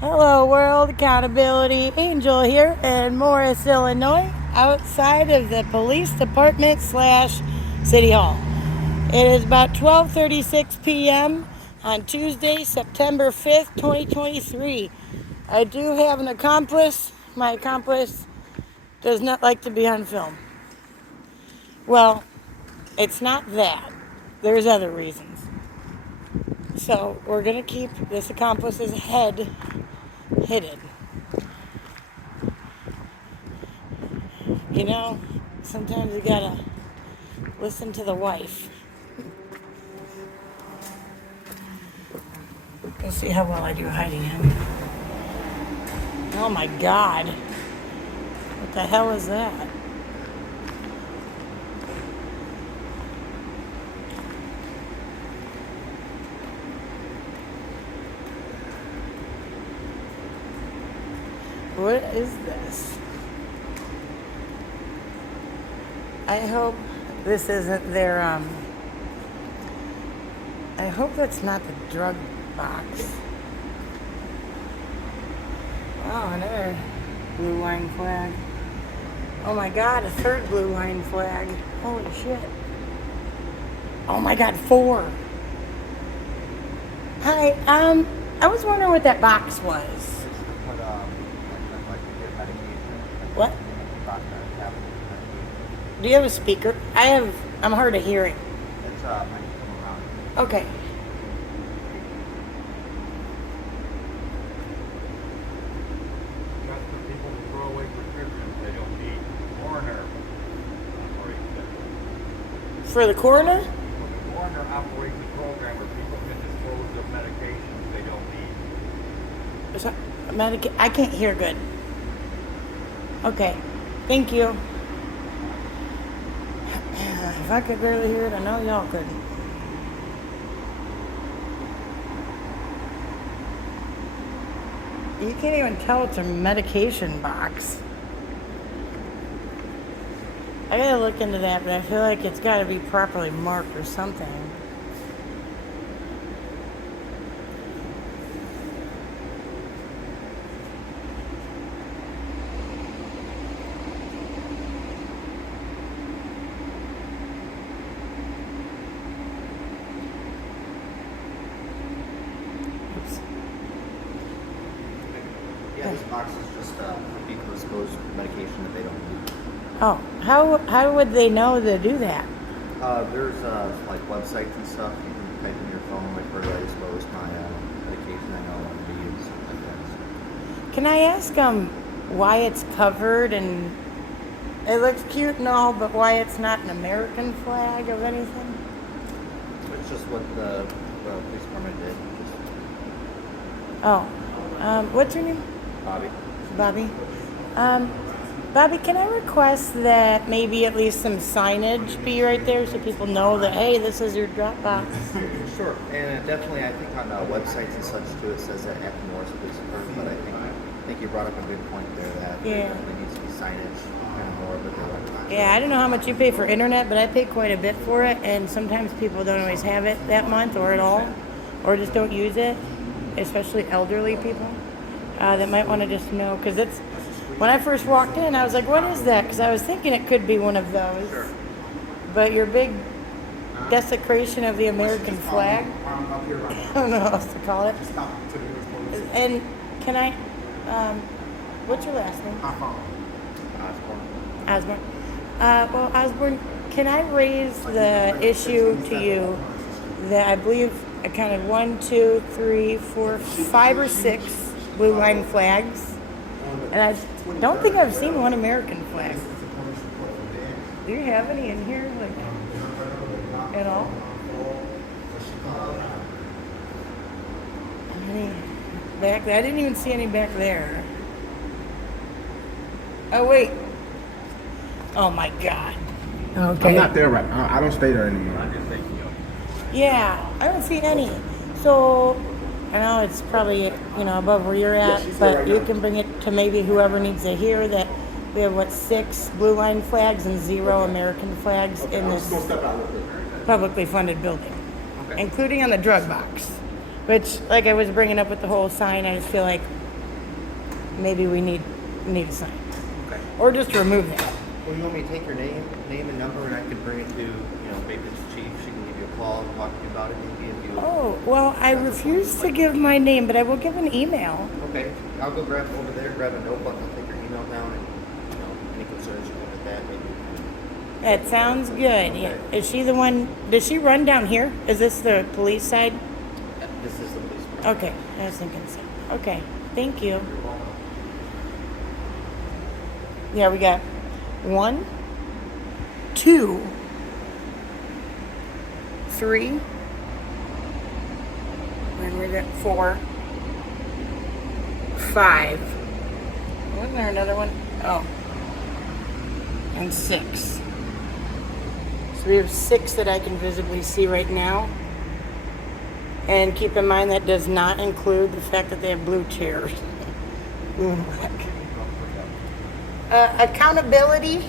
Hello world, accountability angel here in Morris, Illinois, outside of the police department / city hall. It is about 12:36 p.m. on Tuesday, September 5th, 2023. I do have an accomplice. My accomplice does not like to be on film. Well, it's not that. There's other reasons. So we're going to keep this accomplice's head hidden. You know, sometimes you gotta listen to the wife. Let's see how well I do hiding him. Oh my God. What the hell is that? What is this? I hope this isn't their, I hope that's not the drug box. Oh, another blue line flag. Oh my God, a third blue line flag. Holy shit. Oh my God, 4. Hi, I was wondering what that box was. What? Do you have a speaker? I'm hard of hearing. It's microphone around. Okay. That's for people who throw away prescriptions. They don't need coroner operates. For the coroner? When the coroner operates the program where people can dispose of medications they don't need. I can't hear good. Okay. Thank you. If I could barely hear it, I know y'all couldn't. You can't even tell it's a medication box. I gotta look into that, but I feel like it's gotta be properly marked or something. Yeah, this box is just for people who dispose medication that they don't need. Oh, how would they know to do that? There's like websites and stuff. You can type in your phone, like where do I dispose my medication I know want to use, something like that. Can I ask why it's covered and it looks cute and all, but why it's not an American flag of anything? It's just what the police department did. Just Oh, what's your name? Bobby. Bobby. Bobby, can I request that maybe at least some signage be right there so people know that, hey, this is your drop box? Sure, and definitely, I think on websites and such too, it says that at the Morris Police Department. But I think you brought up a good point there that there needs to be signage kind of more. But Yeah, I don't know how much you pay for internet, but I pay quite a bit for it, and sometimes people don't always have it that month or at all, or just don't use it, especially elderly people that might want to just know, because it's, when I first walked in, I was like, what is that? Because I was thinking it could be one of those. Sure. But your big desecration of the American flag, I don't know what else to call it. And can I, what's your last name? Osborne. Well, Osborne, can I raise the issue to you that I believe I counted 1, 2, 3, 4, 5 or 6 blue line flags, and I don't think I've seen one American flag. Do you have any in here, like, at all? Any back there? I didn't even see any back there. Oh, wait. Oh, my God. Okay. I'm not there right now. I don't stay there anymore. Yeah, I haven't seen any. So, I know it's probably, above where you're at, but you can bring it to maybe whoever needs to hear that we have, 6 blue line flags and 0 American flags in this publicly funded building, including on the drug box, which, like I was bringing up with the whole sign, I just feel like maybe we need a sign. Okay. Or just remove that. Well, you want me to take your name and number, and I can bring it to, maybe the chief. She can give you a call and talk to you about it. Maybe if you. Oh, well, I refuse to give my name, but I will give an email. Okay. I'll go grab over there, grab a notebook, and take your email down, and any concerns you have with that, maybe. That sounds good. Yeah. Is she the one? Does she run down here? Is this the police side? This is the police. Okay, I was thinking so. Okay, thank you. Yeah, we got 1, 2, 3. Then we're at 4, 5. Wasn't there another one? Oh, and 6. So we have 6 that I can visibly see right now. And keep in mind that does not include the fact that they have blue chairs. Blue and black. Accountability.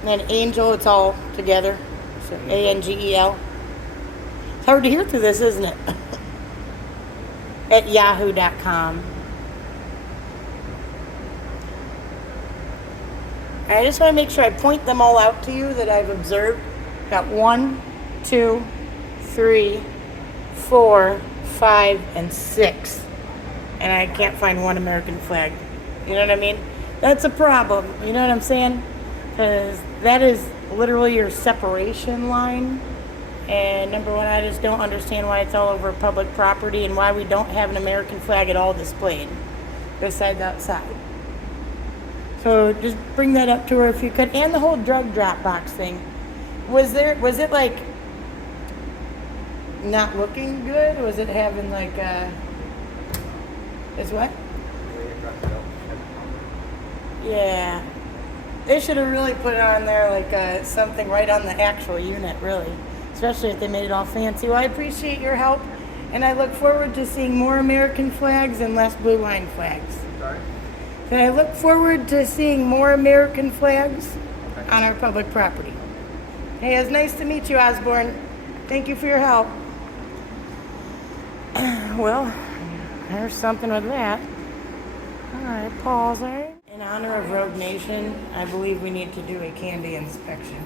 And then Angel, it's all together. So ANGEL. It's hard to hear through this, isn't it? At yahoo.com. I just want to make sure I point them all out to you that I've observed. Got 1, 2, 3, 4, 5, and 6. And I can't find one American flag. You know what I mean? That's a problem. You know what I'm saying? Because that is literally your separation line. And number one, I just don't understand why it's all over public property and why we don't have an American flag at all displayed besides outside. So just bring that up to her if you could. And the whole drug drop box thing. Was it like not looking good? Was it having like is what? Yeah. They should have really put it on there like something right on the actual unit, really. Especially if they made it all fancy. Well, I appreciate your help. And I look forward to seeing more American flags and less blue line flags. Sorry? And I look forward to seeing more American flags on our public property. Hey, it was nice to meet you, Osborne. Thank you for your help. Well, there's something with that. All right, pause. All right. In honor of Rogue Nation, I believe we need to do a candy inspection.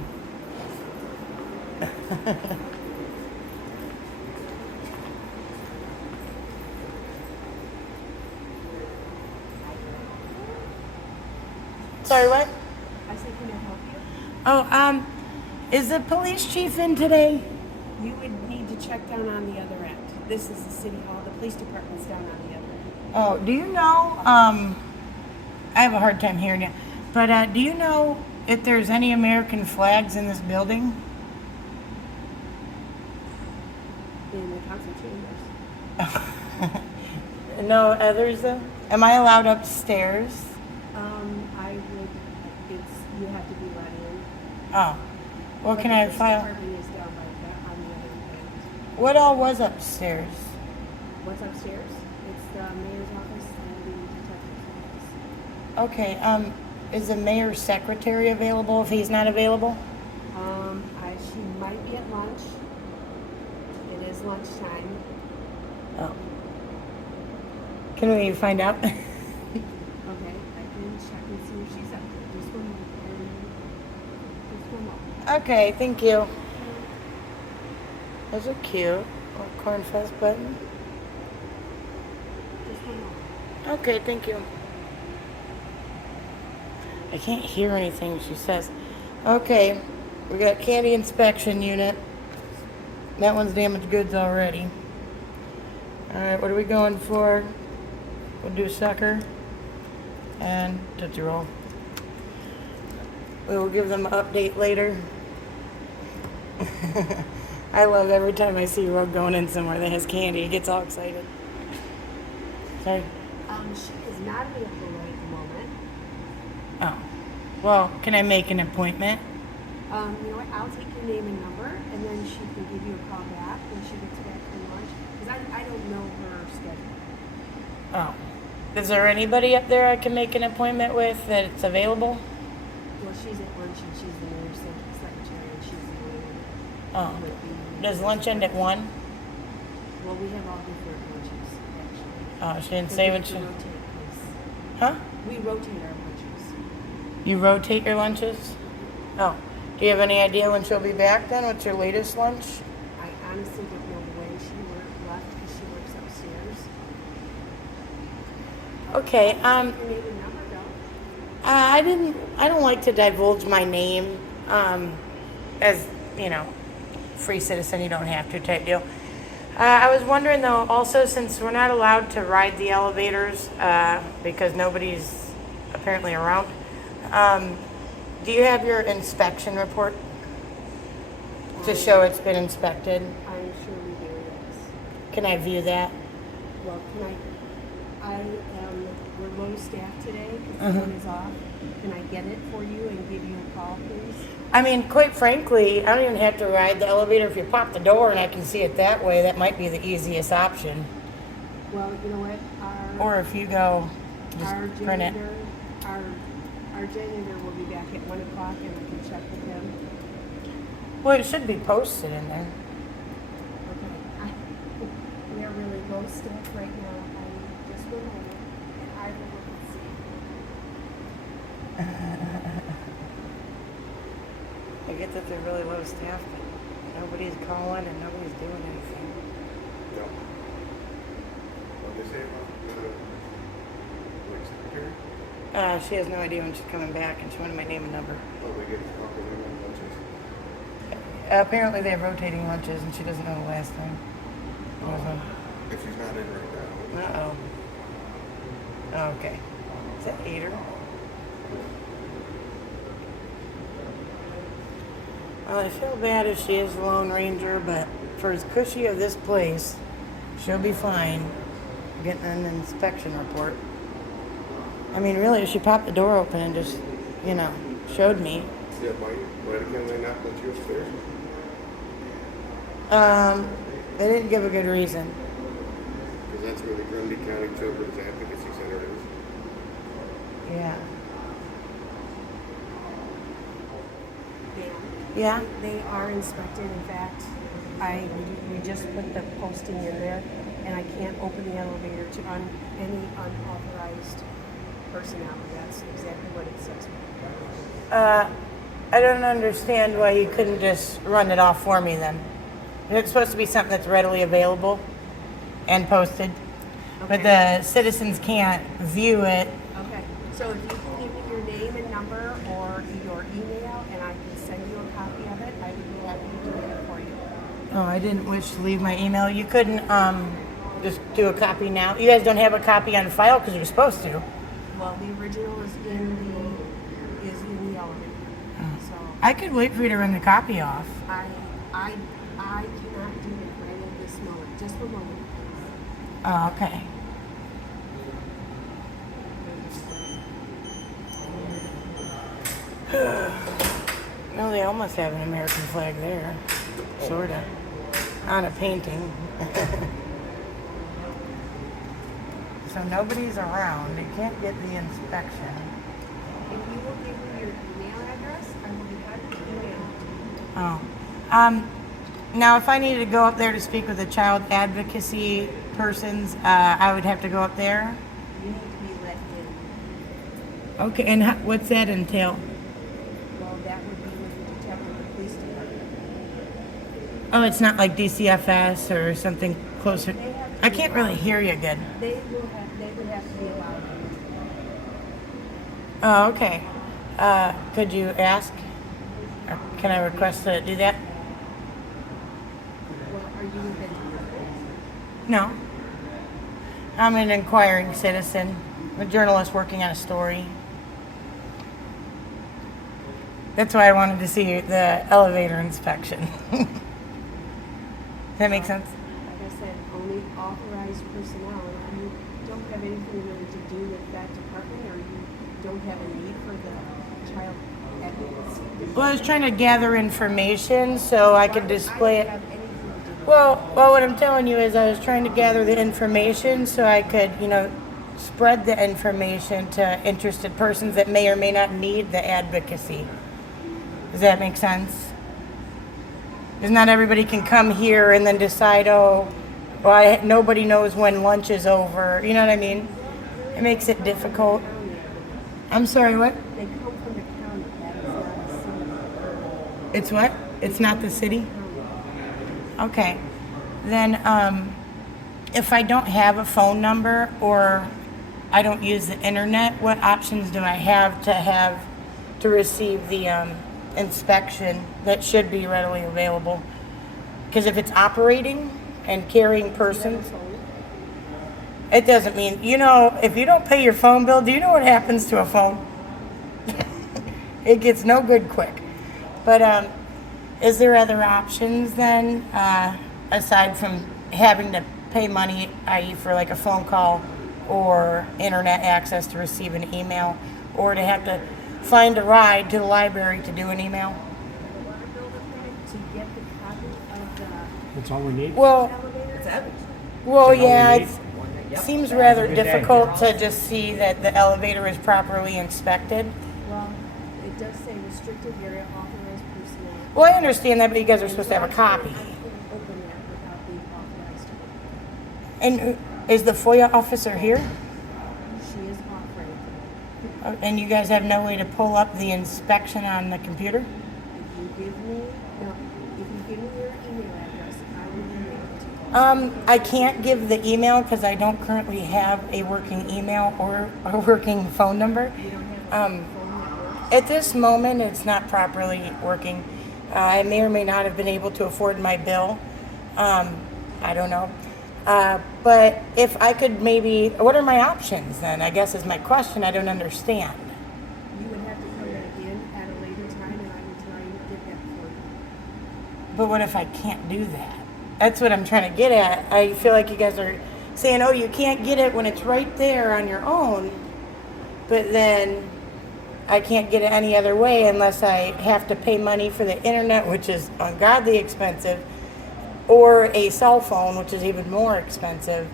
Sorry, what? I said, can I help you? Oh, is the police chief in today? You would need to check down on the other end. This is the city hall. The police department's down on the other end. Oh, do you know, I have a hard time hearing you, but do you know if there's any American flags in this building? In the council chambers. No others though? Am I allowed upstairs? You have to be let in. Oh, well, But can the I police file? department is down by that on the other end. What all was upstairs? What's upstairs? It's the mayor's office and the detective's office. Okay, is the mayor's secretary available if he's not available? She might be at lunch. It is lunchtime. Oh. Can we find out? Okay, I can check and see if she's up there. Just one moment. Just one moment. Okay, thank you. Those are cute. Little corn fuzz button. Just one moment. Okay, thank you. I can't hear anything she says. Okay, we got candy inspection unit. That one's damaged goods already. Alright, what are we going for? We'll do sucker and Tootsie Roll. We will give them an update later. I love every time I see Rogue going in somewhere that has candy. He gets all excited. Sorry. She is not available right at the moment. Oh. Well, can I make an appointment? You know what? I'll take your name and number, and then she can give you a call back when she gets back from lunch. Because I don't know her schedule. Oh. Is there anybody up there I can make an appointment with that's available? Well, she's at lunch, and she's the mayor's secretary, and she's the Oh. one with the... Does lunch end at 1? Well, we have all different lunches, actually. Oh, she didn't Because say we what she. rotate, 'cause Huh? we rotate our lunches. You rotate your lunches? Oh. Do you have any idea when she'll be back then? What's your latest lunch? I honestly don't know when she left because she works upstairs. Okay. Your name and number, though. I don't like to divulge my name. As you know, free citizen, you don't have to type deal. I was wondering though, also since we're not allowed to ride the elevators because nobody's apparently around, do you have your inspection report to show it's been inspected? I'm sure we do, yes. Can I view that? Well, we're low staffed today because someone is off. Can I get it for you and give you a call, please? I mean, quite frankly, I don't even have to ride the elevator. If you pop the door and I can see it that way, that might be the easiest option. Well, you know what? Or if you go, just Our print it. janitor, our janitor will be back at 1 o'clock and I can check with him. Well, it should be posted in there. Okay. We are really low staffed right now. I just went home and I will look and see. I get that they're really low staffed, but nobody's calling and nobody's doing anything. No. What did they say about the like secretary? She has no idea when she's coming back, and she wanted my name and number. Oh, they get proper living lunches. Apparently they have rotating lunches, and she doesn't know the last time. If she's not in right now. Uh-oh. Oh, okay. Is that Ader? Well, I feel bad if she is the Lone Ranger, but for as cushy of this place, she'll be fine getting an inspection report. I mean, really, if she popped the door open and just, showed me. Yeah, why can they not let you upstairs? They didn't give a good reason. Because that's where the Grundy County Children's Advocacy Center is. Yeah. Yeah. Yeah? They are inspected. In fact, we just put the posting in there, and I can't open the elevator to any unauthorized personnel. That's exactly what it says. I don't understand why you couldn't just run it off for me then. It's supposed to be something that's readily available and posted. But the citizens can't view it. Okay. So if you can give me your name and number or your email, and I can send you a copy of it, I would be happy to do that for you. Oh, I didn't wish to leave my email. You couldn't just do a copy now? You guys don't have a copy on file because you're supposed to. Well, the original is in the elevator. So I could wait for you to run the copy off. I cannot do it right at this moment. Just a moment, please. Oh, okay. No, they almost have an American flag there. Sorta. On a painting. So nobody's around. They can't get the inspection. If you will give me your email address, I will be happy to email it. Oh. Now, if I needed to go up there to speak with the child advocacy persons, I would have to go up there? You need to be let in. Okay, and what's that entail? Well, that would be with the detective, the police department. Oh, it's not like DCFS or something closer. I can't really hear you good. They would have to be allowed. Oh, okay. Could you ask? Or can I request to do that? Well, are you with the No. I'm an inquiring citizen, a journalist working on a story. That's why I wanted to see the elevator inspection. Does that make sense? Like I said, only authorized personnel, and you don't have anything really to do with that department, or you don't have a need for the child advocacy? Well, I was trying to gather information so I could display I it. don't have anything to do with Well, what I'm telling you is I was trying to gather the information so I could, spread the information to interested persons that may or may not need the advocacy. Does that make sense? Because not everybody can come here and then decide, oh, Nobody knows when lunch is over. You know what I mean? It makes it difficult. I'm sorry, what? They come from the county. That is not a city. It's what? It's not the city? Okay. Then, if I don't have a phone number or I don't use the internet, what options do I have to receive the inspection that should be readily available? Because if it's operating and carrying persons, it doesn't mean, if you don't pay your phone bill, do you know what happens to a phone? It gets no good quick. But is there other options then, aside from having to pay money, i.e. for like a phone call or internet access to receive an email, or to have to find a ride to the library to do an email? To get the copy of the That's all we need. Well, elevator. yeah, it seems rather difficult to just see that the elevator is properly inspected. Well, it does say restricted area authorized personnel. Well, I understand that, but you guys are supposed to have a copy. I can't open that without being authorized to. And is the FOIA officer here? She is operating. And you guys have no way to pull up the inspection on the computer? If you give me your email address, I will email it to you. I can't give the email because I don't currently have a working email or a working phone number. You don't have a phone that works. At this moment, it's not properly working. I may or may not have been able to afford my bill. I don't know. But if I could maybe, what are my options then? I guess is my question. I don't understand. You would have to come back in at a later time, and I would try and get that for you. But what if I can't do that? That's what I'm trying to get at. I feel like you guys are saying, oh, you can't get it when it's right there on your own. But then I can't get it any other way unless I have to pay money for the internet, which is ungodly expensive, or a cell phone, which is even more expensive,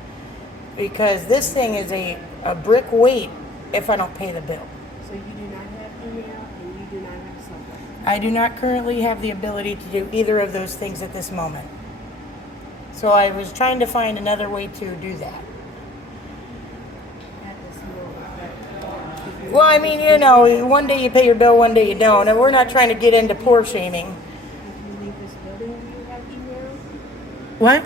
because this thing is a brick weight if I don't pay the bill. So you do not have email, and you do not have cell phone. I do not currently have the ability to do either of those things at this moment. So I was trying to find another way to do that. At this moment, if you Well, I mean, one day you pay your bill, one day you don't, and we're not trying to get into poor shaming. If you leave this building, do you have email? What?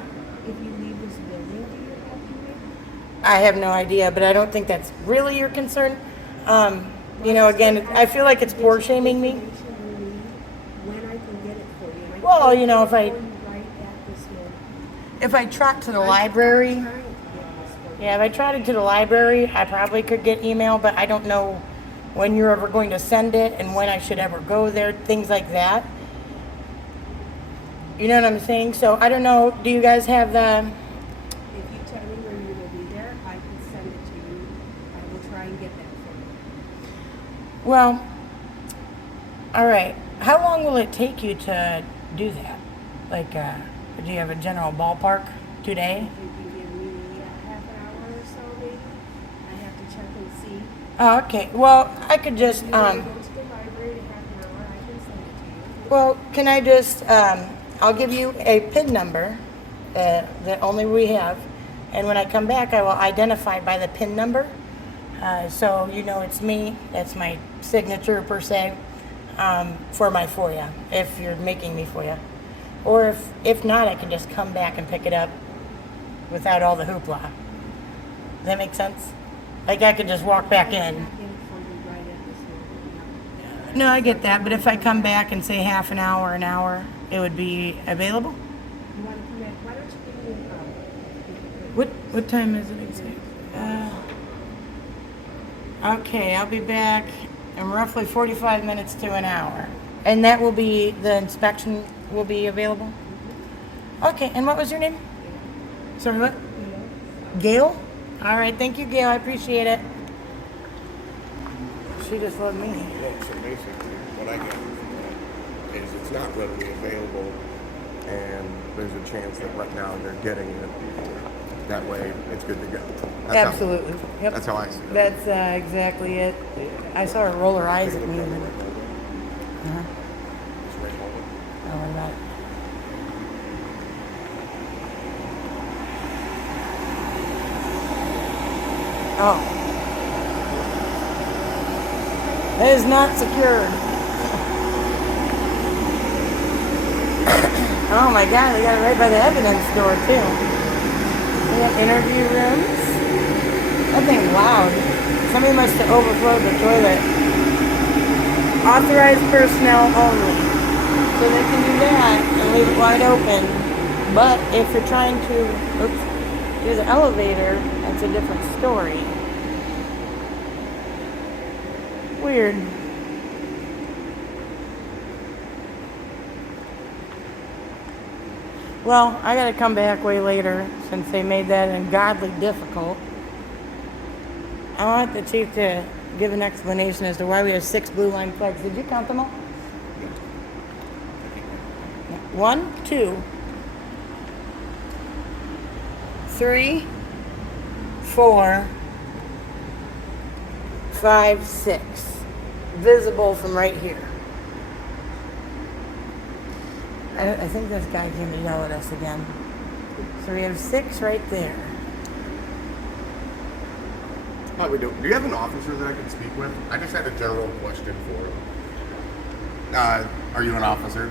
If you leave this building, do you have email? I have no idea, but I don't think that's really your concern. Again, I feel like it's poor shaming me. Information you need, when I can get it for you. And I Well, can't if get it I for you right at this moment. if I trot to the library, I'm trying to get this for you. yeah, if I trotted to the library, I probably could get email, but I don't know when you're ever going to send it and when I should ever go there, things like that. You know what I'm saying? So I don't know. Do you guys have the? If you tell me when you will be there, I can send it to you. I will try and get that for you. Well, all right. How long will it take you to do that? Like, do you have a general ballpark today? If you can give me half an hour or so, maybe. I have to check and see. Oh, okay. Well, I could just, If you want to go to the library in half an hour, I can send it to you. well, can I just, I'll give you a PIN number that only we have. And when I come back, I will identify by the PIN number. So you know it's me. That's my signature, per se, for my FOIA, if you're making me FOIA. Or if not, I can just come back and pick it up without all the hoopla. Does that make sense? Like I could just walk back in. I can get it for you right at this moment. No, I get that. But if I come back and say half an hour, it would be available? You want to come back? Why don't you give me What time is it exactly? Okay, I'll be back in roughly 45 minutes to an hour. And that will be, the inspection will be available? Okay, and what was your name? Sorry, what? Gail? All right, thank you, Gail. I appreciate it. She just loved me. Yeah, so basically, what I get from that is it's not readily available, and there's a chance that right now they're getting it. That way, it's good to go. That's Absolutely. Yep. That's how I see it. That's exactly it. I saw her roll her eyes at me. Uh-huh. Just wait a moment. Oh, what about Oh. It is not secured. Oh my god, they got it right by the evidence door too. They got interview rooms. That thing's loud. Somebody must have overflowed the toilet. Authorized personnel only. So they can do that and leave it wide open. But if you're trying to do the elevator, that's a different story. Weird. Well, I gotta come back way later since they made that ungodly difficult. I want the chief to give an explanation as to why we have 6 blue line flags. Did you count them all? 1, 2, 3, 4, 5, 6. Visible from right here. I think this guy came to yell at us again. So we have 6 right there. How we doing? Do you have an officer that I can speak with? I just had a general question for him. Are you an officer?